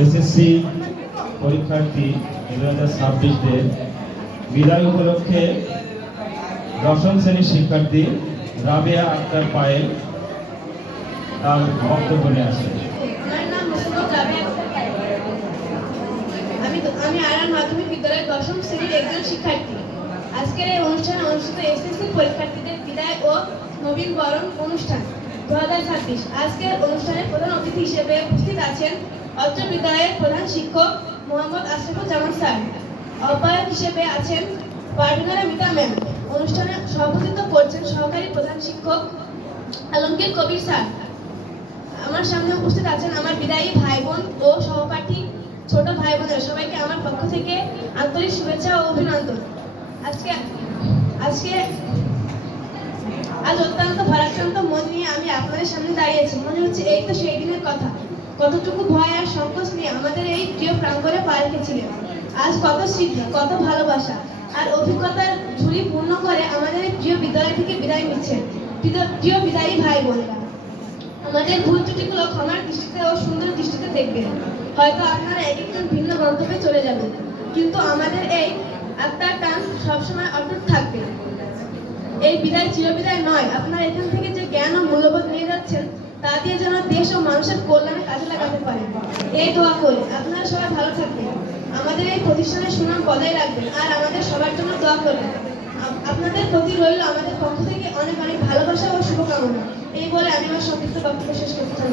SSC পরীক্ষার্থী 2026-দের বিদায় উপলক্ষে দশম শ্রেণীর শিক্ষার্থী রাবেয়া আক্তার পায়েল তার বক্তব্য নিয়ে আসে। আমি আরান মাধ্যমিক বিদ্যালয়ের দশম শ্রেণীর একজন শিক্ষার্থী। আজকের এই অনুষ্ঠানে অনুষ্ঠিত এসএসসি পরীক্ষার্থীদের বিদায় ও নবীন বরণ অনুষ্ঠান 2026। আজকের অনুষ্ঠানে প্রধান অতিথি হিসেবে উপস্থিত আছেন অত্র বিদ্যালয়ের প্রধান শিক্ষক মোহাম্মদ আশরাফুজ্জামান স্যার। আহ্বায়ক হিসেবে আছেন পারভিনা মিতা ম্যাম। অনুষ্ঠানে সভাপতিত্ব করছেন সহকারী প্রধান শিক্ষক আলমগীর কবির স্যার। আমার সামনে উপস্থিত আছেন আমার বিদায়ী ভাই বোন ও সহপাঠী ছোট ভাই বোনেরা। সবাইকে আমার পক্ষ থেকে আন্তরিক শুভেচ্ছা ও অভিনন্দন। আজ অত্যন্ত ভারাক্রান্ত মন নিয়ে আমি আপনাদের সামনে দাঁড়িয়েছি। মনে হচ্ছে এই তো সেই দিনের কথা, কতটুকু ভয় আর সংকোচ নিয়ে আমাদের এই প্রিয় প্রাঙ্গণে পা রেখেছিলেন। আজ কত স্মৃতি, কত ভালোবাসা আর অভিজ্ঞতার ঝুলি পূর্ণ করে আমাদের এই প্রিয় বিদ্যালয় থেকে বিদায় নিচ্ছেন প্রিয় বিদায়ী ভাই বোনেরা। আমাদের ভুল ত্রুটিগুলো ক্ষমার দৃষ্টিতে ও সুন্দর দৃষ্টিতে দেখবেন। হয়তো আপনারা এক একজন ভিন্ন গন্তব্যে চলে যাবেন, কিন্তু আমাদের এই আত্মার টান সবসময় অটুট থাকবে। এই বিদায় চিরবিদায় নয়। আপনারা এখান থেকে যে জ্ঞান ও মূল্যবোধ নিয়ে যাচ্ছেন তা দিয়ে যেন দেশ ও মানুষের কল্যাণে কাজে লাগাতে পারেন, এই দোয়া করি। আপনারা সবাই ভালো থাকবেন, আমাদের এই প্রতিষ্ঠানের সুনাম বজায় রাখবেন আর আমাদের সবার জন্য দোয়া করবেন। আপনাদের প্রতি রইল আমাদের পক্ষ থেকে অনেক অনেক ভালোবাসা ও শুভকামনা। এই বলে আমি আমার সংক্ষিপ্ত বক্তব্য শেষ করতে চাই।